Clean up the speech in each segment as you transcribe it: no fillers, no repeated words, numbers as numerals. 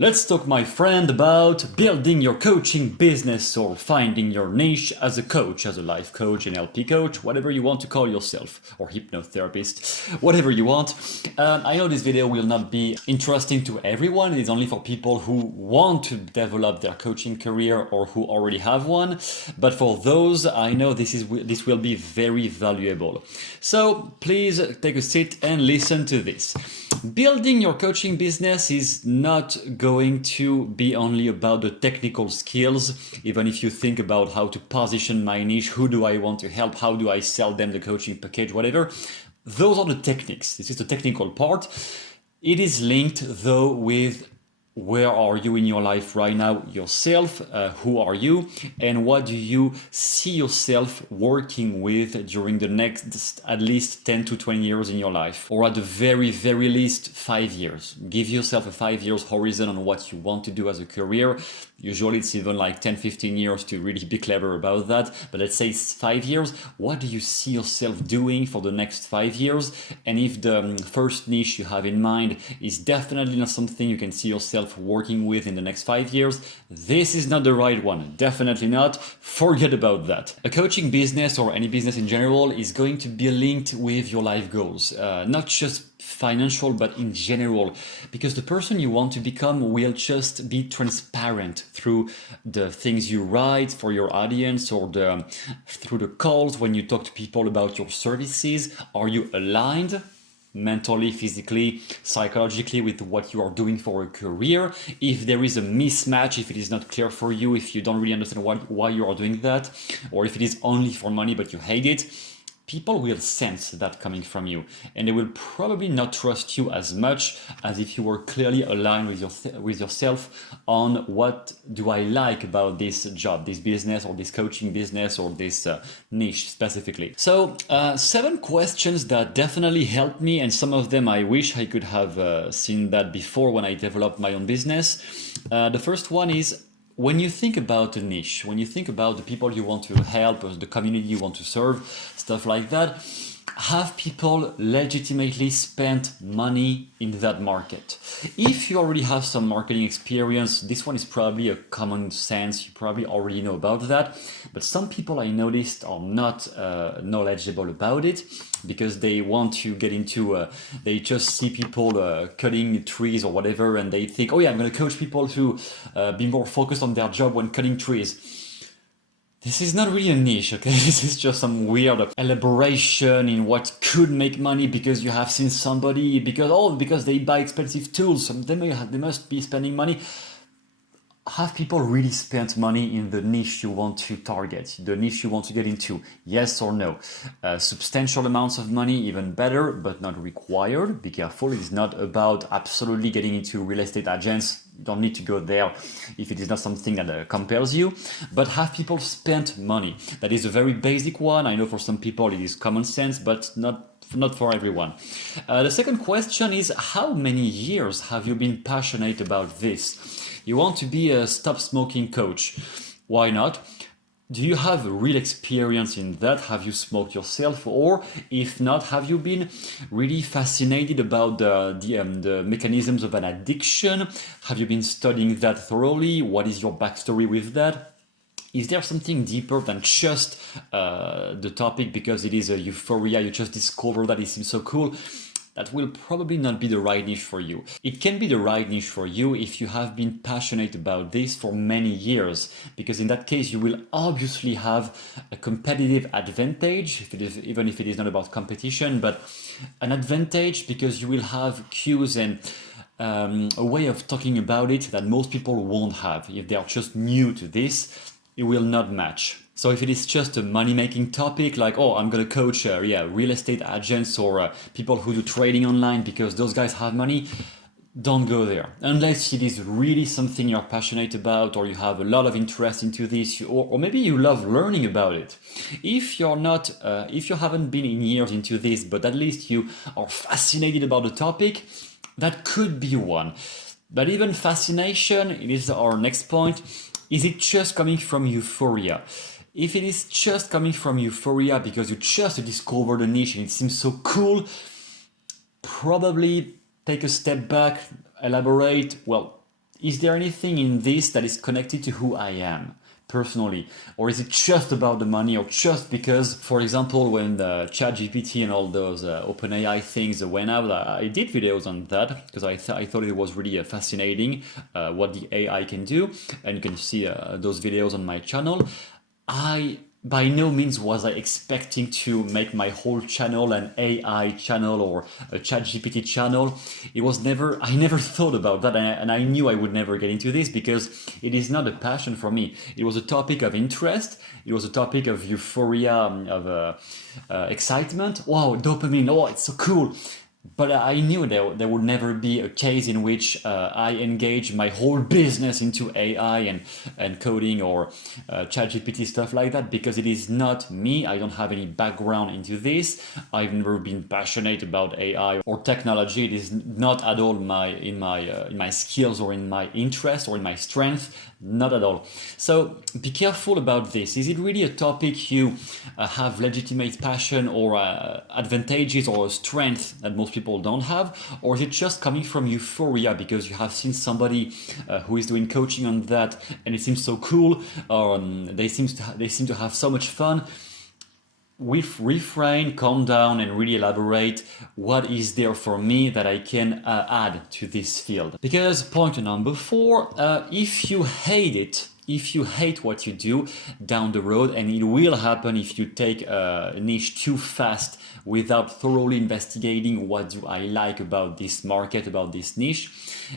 Let's talk, my friend, about building your coaching business or finding your niche as a coach, as a life coach, an LP coach, whatever you want to call yourself, or hypnotherapist, whatever you want. I know this video will not be interesting to everyone. It is only for people who want to develop their coaching career or who already have one. But for those, I know this will be very valuable. So please take a seat and listen to this. Building your coaching business is not going to be only about the technical skills. Even if you think about how to position my niche, who do I want to help, how do I sell them the coaching package, whatever. Those are the techniques. This is the technical part. It is linked though with where are you in your life right now, yourself, who are you, and what do you see yourself working with during the next at least 10 to 20 years in your life, or at the very, very least 5 years. Give yourself a 5 years horizon on what you want to do as a career. Usually it's even like 10, 15 years to really be clever about that. But let's say 5 years. What do you see yourself doing for the next 5 years? And if the first niche you have in mind is definitely not something you can see yourself working with in the next 5 years, this is not the right one. Definitely not. Forget about that. A coaching business or any business in general is going to be linked with your life goals. Not just financial, but in general, because the person you want to become will just be transparent through the things you write for your audience or through the calls when you talk to people about your services. Are you aligned mentally, physically, psychologically with what you are doing for a career? If there is a mismatch, if it is not clear for you, if you don't really understand why you are doing that, or if it is only for money but you hate it, people will sense that coming from you, and they will probably not trust you as much as if you were clearly aligned with yourself on what do I like about this job, this business, or this coaching business, or this niche specifically. So 7 questions that definitely helped me, and some of them I wish I could have seen that before when I developed my own business. The first one is, when you think about a niche, when you think about the people you want to help, or the community you want to serve, stuff like that, have people legitimately spent money in that market? If you already have some marketing experience, this one is probably a common sense. You probably already know about that. But some people I noticed are not knowledgeable about it because they want to get into, they just see people cutting trees or whatever, and they think, oh yeah, I'm going to coach people to be more focused on their job when cutting trees. This is not really a niche, okay? This is just some weird elaboration in what could make money because you have seen somebody, because they buy expensive tools, so they must be spending money. Have people really spent money in the niche you want to target, the niche you want to get into? Yes or no? Substantial amounts of money, even better, but not required. Be careful, it's not about absolutely getting into real estate agents. You don't need to go there if it is not something that compels you. But have people spent money? That is a very basic one. I know for some people it is common sense, but not for everyone. The second question is, how many years have you been passionate about this? You want to be a stop smoking coach. Why not? Do you have real experience in that? Have you smoked yourself? Or if not, have you been really fascinated about the mechanisms of an addiction? Have you been studying that thoroughly? What is your backstory with that? Is there something deeper than just the topic because it is a euphoria, you just discover that it seems so cool? That will probably not be the right niche for you. It can be the right niche for you if you have been passionate about this for many years, because in that case you will obviously have a competitive advantage, even if it is not about competition, but an advantage because you will have cues and a way of talking about it that most people won't have. If they are just new to this, it will not match. So if it is just a money-making topic, like, oh, I'm going to coach real estate agents or people who do trading online because those guys have money, don't go there. Unless it is really something you're passionate about, or you have a lot of interest into this, or maybe you love learning about it. If you're not, if you haven't been in years into this, but at least you are fascinated about the topic, that could be one. But even fascination, it is our next point. Is it just coming from euphoria? If it is just coming from euphoria because you just discovered a niche and it seems so cool, probably take a step back, elaborate. Well, Is there anything in this that is connected to who I am personally? Or is it just about the money, or just because, for example, when the ChatGPT and all those OpenAI things went out, I did videos on that because I thought it was really fascinating what the AI can do, and you can see those videos on my channel. I by no means was I expecting to make my whole channel an AI channel or a ChatGPT channel. I never thought about that, and I knew I would never get into this because it is not a passion for me. It was a topic of interest. It was a topic of euphoria, of excitement. Wow, dopamine, oh, it's so cool. But I knew there would never be a case in which I engage my whole business into AI and coding or ChatGPT, stuff like that, because it is not me. I don't have any background into this. I've never been passionate about AI or technology. It is not at all in my skills or in my interest or in my strength. Not at all. So be careful about this. Is it really a topic you have legitimate passion or advantages or strength that most people don't have? Or is it just coming from euphoria because you have seen somebody who is doing coaching on that and it seems so cool, or they seem to have so much fun? Refrain, calm down, and really elaborate what is there for me that I can add to this field. Because point number 4, if you hate it, if you hate what you do down the road, and it will happen if you take a niche too fast without thoroughly investigating what do I like about this market, about this niche,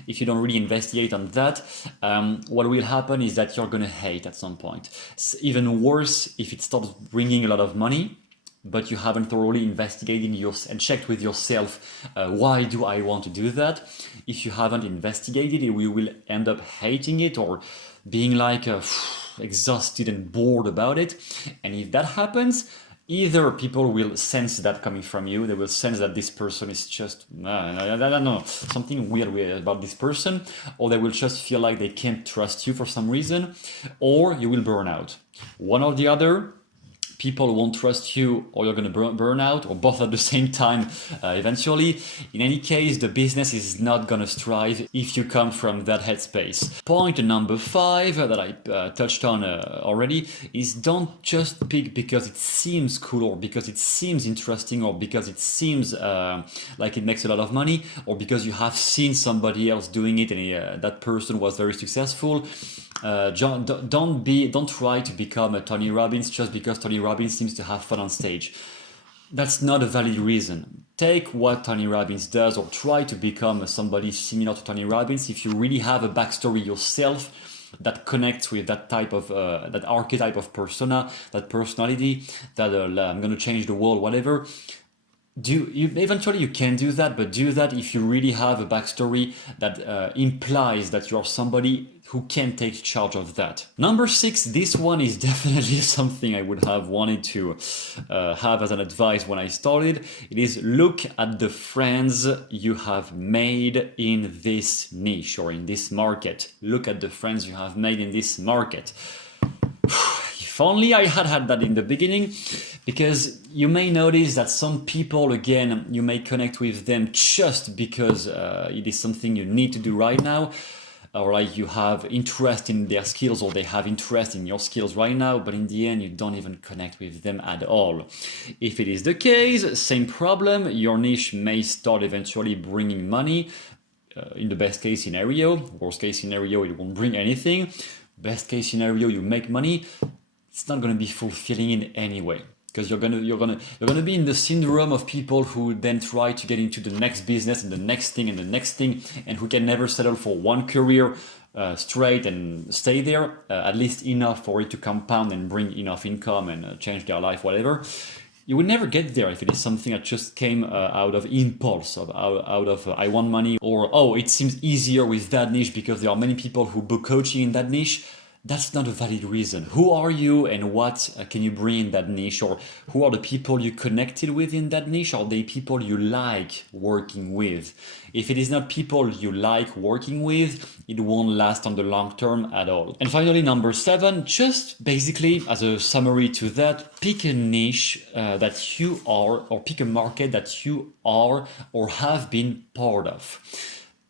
if you don't really investigate on that, what will happen is that you're gonna hate at some point. It's even worse if it starts bringing a lot of money, but you haven't thoroughly investigated and checked with yourself, why do I want to do that? If you haven't investigated it, you will end up hating it or being like exhausted and bored about it. And if that happens, either people will sense that coming from you, they will sense that this person is just, I don't know, something weird about this person, or they will just feel like they can't trust you for some reason, or you will burn out. One or the other. People won't trust you, or you're going to burn out, or both at the same time eventually. In any case, the business is not going to strive if you come from that headspace. Point number 5 that I touched on already is don't just pick because it seems cool, or because it seems interesting, or because it seems like it makes a lot of money, or because you have seen somebody else doing it and that person was very successful. Don't try to become a Tony Robbins just because Tony Robbins seems to have fun on stage. That's not a valid reason. Take what Tony Robbins does, or try to become somebody similar to Tony Robbins if you really have a backstory yourself that connects with that type of that archetype of persona, that personality, that I'm going to change the world, whatever. Eventually you can do that, but do that if you really have a backstory that implies that you're somebody who can take charge of that. Number 6, this one is definitely something I would have wanted to have as an advice when I started. It is look at the friends you have made in this niche or in this market. Look at the friends you have made in this market. If only I had that in the beginning, because you may notice that some people, again, you may connect with them just because it is something you need to do right now, or like you have interest in their skills, or they have interest in your skills right now, but in the end you don't even connect with them at all. If it is the case, same problem. Your niche may start eventually bringing money. In the best case scenario, worst case scenario, it won't bring anything. Best case scenario, you make money. It's not going to be fulfilling in any way, because you're gonna be in the syndrome of people who then try to get into the next business and the next thing and the next thing, and who can never settle for one career straight and stay there, at least enough for it to compound and bring enough income and change their life, whatever. You will never get there if it is something that just came out of impulse, out of I want money, or oh, it seems easier with that niche because there are many people who book coaching in that niche. That's not a valid reason. Who are you and what can you bring in that niche? Or who are the people you connected with in that niche? Are they people you like working with? If it is not people you like working with, it won't last on the long term at all. And finally, number 7, just basically as a summary to that, pick a niche that you are, or pick a market that you are or have been part of.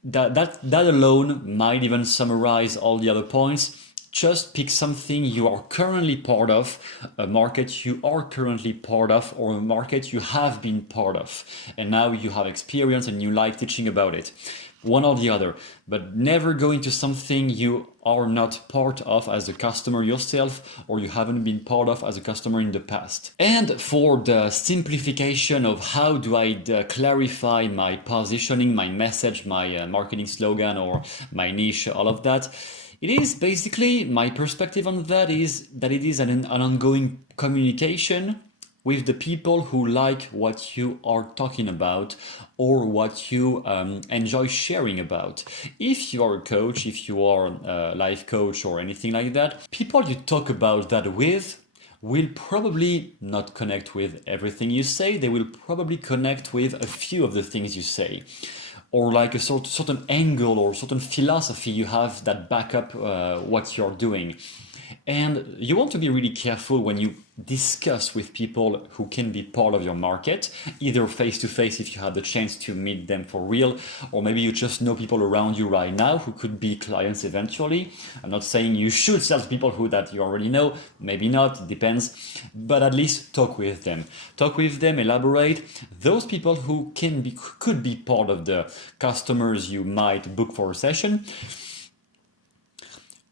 that alone might even summarize all the other points. Just pick something you are currently part of, a market you are currently part of, or a market you have been part of, and now you have experience and you like teaching about it. One or the other, but never go into something you are not part of as a customer yourself, or you haven't been part of as a customer in the past. And for the simplification of how do I clarify my positioning, my message, my marketing slogan, or my niche, all of that, it is basically, my perspective on that is that it is an ongoing communication with the people who like what you are talking about or what you enjoy sharing about. If you are a coach, if you are a life coach or anything like that, people you talk about that with will probably not connect with everything you say. They will probably connect with a few of the things you say, or like a certain angle or certain philosophy you have that back up what you're doing. And you want to be really careful when you discuss with people who can be part of your market, either face to face if you have the chance to meet them for real, or maybe you just know people around you right now who could be clients eventually. I'm not saying you should sell to people who that you already know, maybe not, it depends, but at least talk with them. Talk with them, elaborate. Those people who could be part of the customers you might book for a session.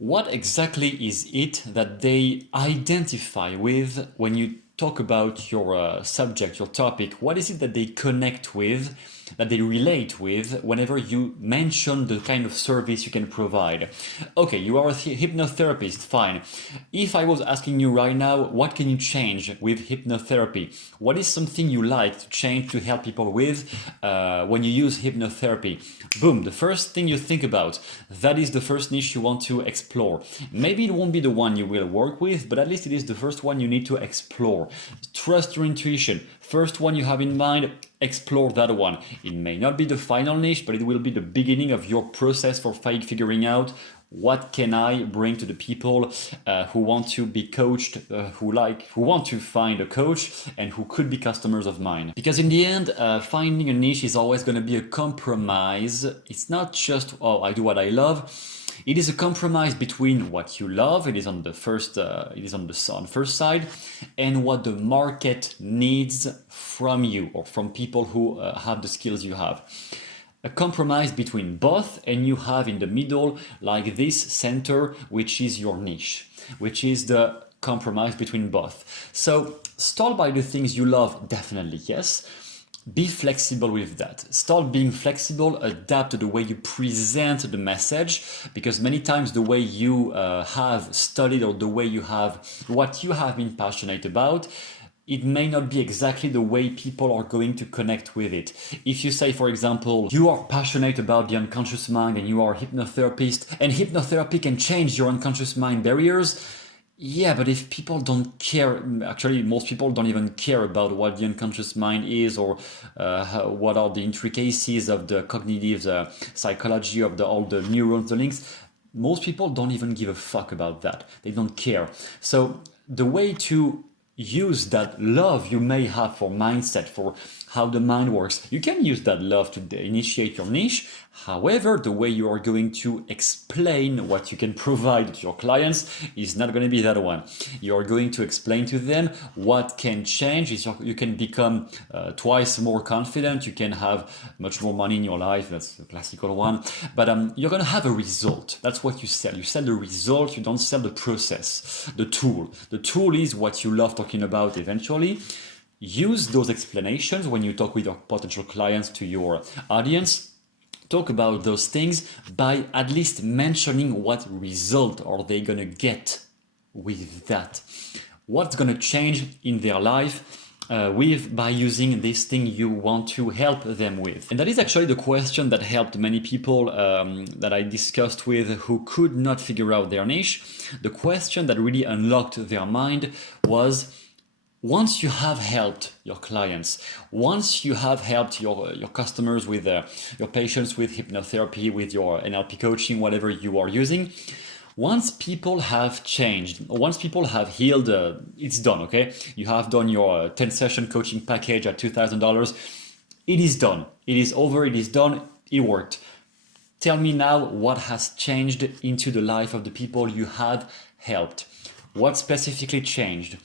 What exactly is it that they identify with when you talk about your subject, your topic? What is it that they connect with, that they relate with whenever you mention the kind of service you can provide? Okay, you are a hypnotherapist, fine. If I was asking you right now, what can you change with hypnotherapy? What is something you like to change to help people with when you use hypnotherapy? Boom, the first thing you think about, that is the first niche you want to explore. Maybe it won't be the one you will work with, but at least it is the first one you need to explore. Trust your intuition. First one you have in mind, explore that one. It may not be the final niche, but it will be the beginning of your process for figuring out what can I bring to the people who want to be coached, who want to find a coach and who could be customers of mine. Because in the end, finding a niche is always going to be a compromise. It's not just, oh, I do what I love. It is a compromise between what you love, it is on the first side, and what the market needs from you or from people who have the skills you have. A compromise between both, and you have in the middle, like this center, which is your niche, which is the compromise between both. So start by the things you love, definitely, yes. Be flexible with that. Start being flexible, adapt to the way you present the message, because many times the way you have studied or the way you have what you have been passionate about, it may not be exactly the way people are going to connect with it. If you say, for example, you are passionate about the unconscious mind and you are a hypnotherapist, and hypnotherapy can change your unconscious mind barriers, yeah, but if people don't care, actually most people don't even care about what the unconscious mind is or what are the intricacies of the cognitive psychology of all the neurons, the links. Most people don't even give a fuck about that. They don't care. So the way to use that love you may have for mindset, for how the mind works, you can use that love to initiate your niche. However, the way you are going to explain what you can provide to your clients is not going to be that one. You are going to explain to them what can change. You can become twice more confident. You can have much more money in your life. That's the classical one. But you're going to have a result. That's what you sell. You sell the result. You don't sell the process, the tool. The tool is what you love talking about eventually. Use those explanations when you talk with your potential clients to your audience. Talk about those things by at least mentioning what result are they going to get with that. What's going to change in their life by using this thing you want to help them with. And that is actually the question that helped many people that I discussed with who could not figure out their niche. The question that really unlocked their mind was, once you have helped your clients, once you have helped your customers with your patients with hypnotherapy, with your NLP coaching, whatever you are using, once people have changed, once people have healed, it's done, okay? You have done your 10-session coaching package at $2,000. It is done. It is over. It is done. It worked. Tell me now what has changed into the life of the people you have helped. What specifically changed?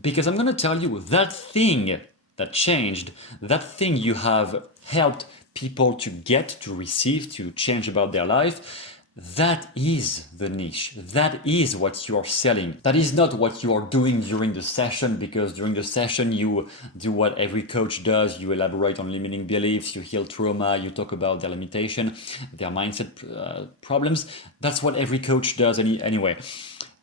Because I'm going to tell you that thing that changed, that thing you have helped people to get, to receive, to change about their life, that is the niche. That is what you are selling. That is not what you are doing during the session, because during the session you do what every coach does. You elaborate on limiting beliefs, you heal trauma, you talk about their limitation, their mindset problems. That's what every coach does anyway.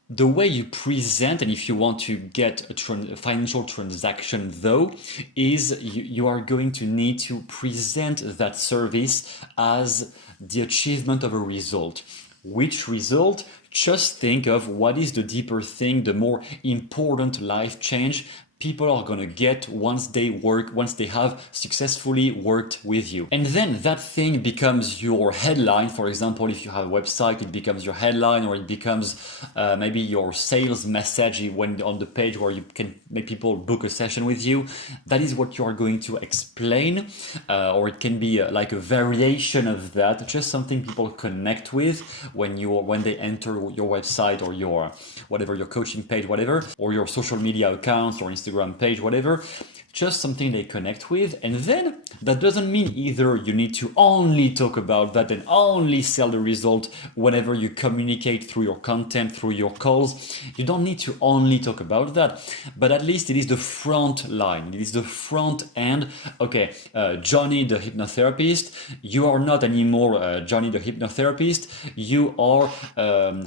The way you present, and if you want to get a financial transaction though, is you are going to need to present that service as the achievement of a result. Which result? Just think of what is the deeper thing, the more important life change people are going to get once they have successfully worked with you. And then that thing becomes your headline. For example, if you have a website, it becomes your headline, or it becomes maybe your sales message when on the page where you can make people book a session with you. That is what you are going to explain, or it can be like a variation of that, just something people connect with when they enter your website or your coaching page, whatever, or your social media accounts or Instagram page, whatever, just something they connect with. And then that doesn't mean either you need to only talk about that and only sell the result whenever you communicate through your content, through your calls. You don't need to only talk about that, but at least it is the front line. It is the front end. Okay, Johnny the hypnotherapist, you are not anymore Johnny the hypnotherapist. You are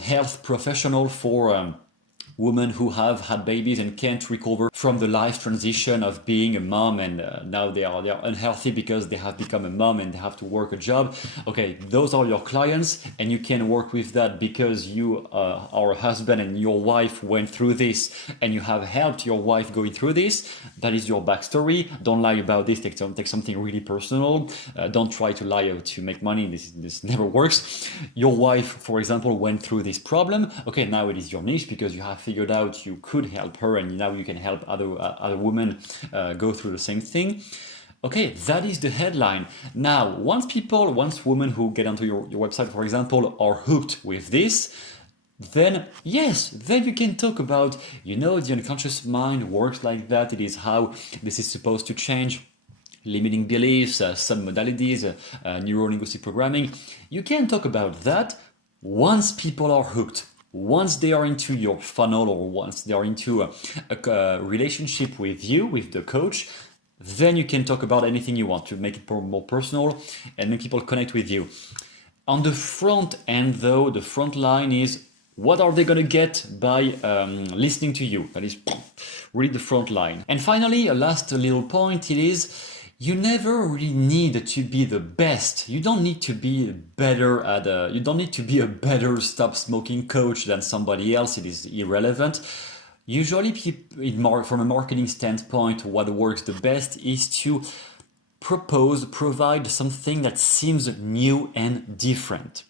health professional for women who have had babies and can't recover from the life transition of being a mom, and now they are unhealthy because they have become a mom and they have to work a job. Okay, those are your clients, and you can work with that because you are a husband and your wife went through this, and you have helped your wife going through this. That is your backstory. Don't lie about this. Take something really personal. Don't try to lie to make money. This never works. Your wife, for example, went through this problem. Okay, now it is your niche because you have figured out you could help her, and now you can help other women go through the same thing. Okay, that is the headline. Now, once women who get onto your website, for example, are hooked with this, then yes, then you can talk about, the unconscious mind works like that. It is how this is supposed to change. Limiting beliefs, some modalities, neuro-linguistic programming. You can talk about that once people are hooked. Once they are into your funnel, or once they are into a relationship with you, with the coach, then you can talk about anything you want to make it more personal and make people connect with you. On the front end, though, the front line is what are they going to get by listening to you? That is really the front line. And finally, a last little point, it is you never really need to be the best. You don't need to be better you don't need to be a better stop smoking coach than somebody else. It is irrelevant. Usually from a marketing standpoint, what works the best is to provide something that seems new and different.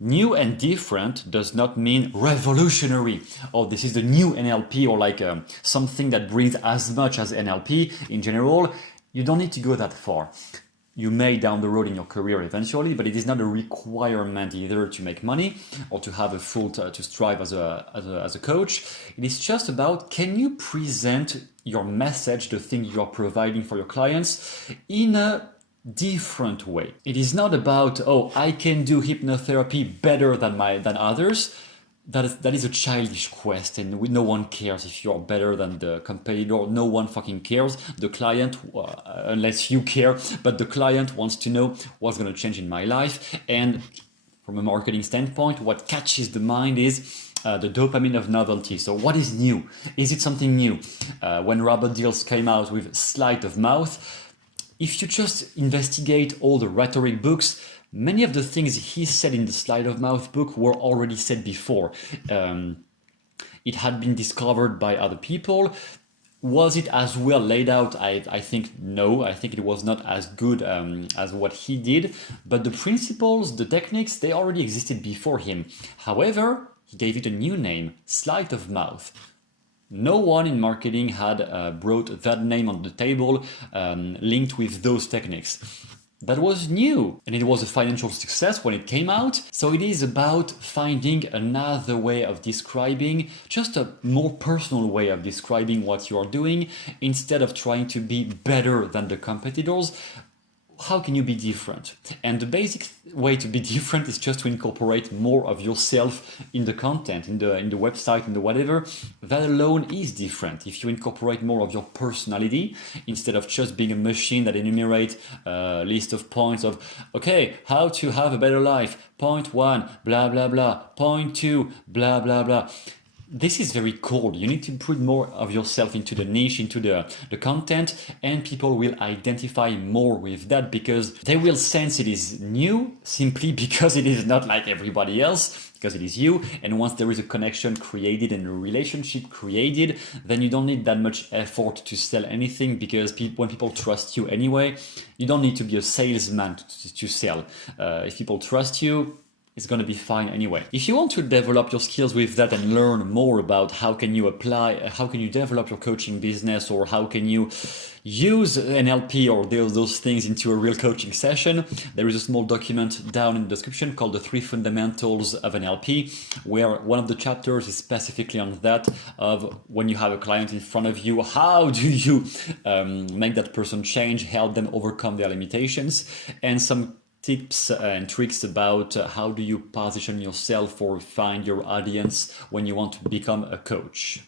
New and different does not mean revolutionary. Oh, this is the new NLP, or like something that brings as much as NLP in general. You don't need to go that far. You may down the road in your career eventually, but it is not a requirement either to make money or to have a to strive as a coach. It is just about, can you present your message, the thing you are providing for your clients, in a different way. It is not about, oh, I can do hypnotherapy better than others. That is a childish quest, and no one cares if you're better than the competitor. No one fucking cares. The client, unless you care, but the client wants to know what's going to change in my life. And from a marketing standpoint, what catches the mind is the dopamine of novelty. So what is new? Is it something new? When Robert Dills came out with Sleight of Mouth, if you just investigate all the rhetoric books, many of the things he said in the Sleight of Mouth book were already said before. It had been discovered by other people. Was it as well laid out? I think no. I think it was not as good as what he did. But the principles, the techniques, they already existed before him. However, he gave it a new name, Sleight of Mouth. No one in marketing had brought that name on the table linked with those techniques. that was new, and it was a financial success when it came out. So it is about finding another way of describing, just a more personal way of describing what you are doing, instead of trying to be better than the competitors. How can you be different? And the basic way to be different is just to incorporate more of yourself in the content, in the website, in the whatever. That alone is different. If you incorporate more of your personality instead of just being a machine that enumerates a list of points of, okay, how to have a better life, point 1, blah blah blah, point 2, blah blah blah. This is very cold. You need to put more of yourself into the niche, into the content, and people will identify more with that because they will sense it is new simply because it is not like everybody else, because it is you. And once there is a connection created and a relationship created, then you don't need that much effort to sell anything, because when people trust you anyway, you don't need to be a salesman to sell. If people trust you, it's going to be fine anyway. If you want to develop your skills with that and learn more about how can you develop your coaching business, or how can you use NLP or those things into a real coaching session, there is a small document down in the description called the 3 Fundamentals of NLP, where one of the chapters is specifically on that, of when you have a client in front of you, how do you make that person change, help them overcome their limitations, and some tips and tricks about how do you position yourself or find your audience when you want to become a coach.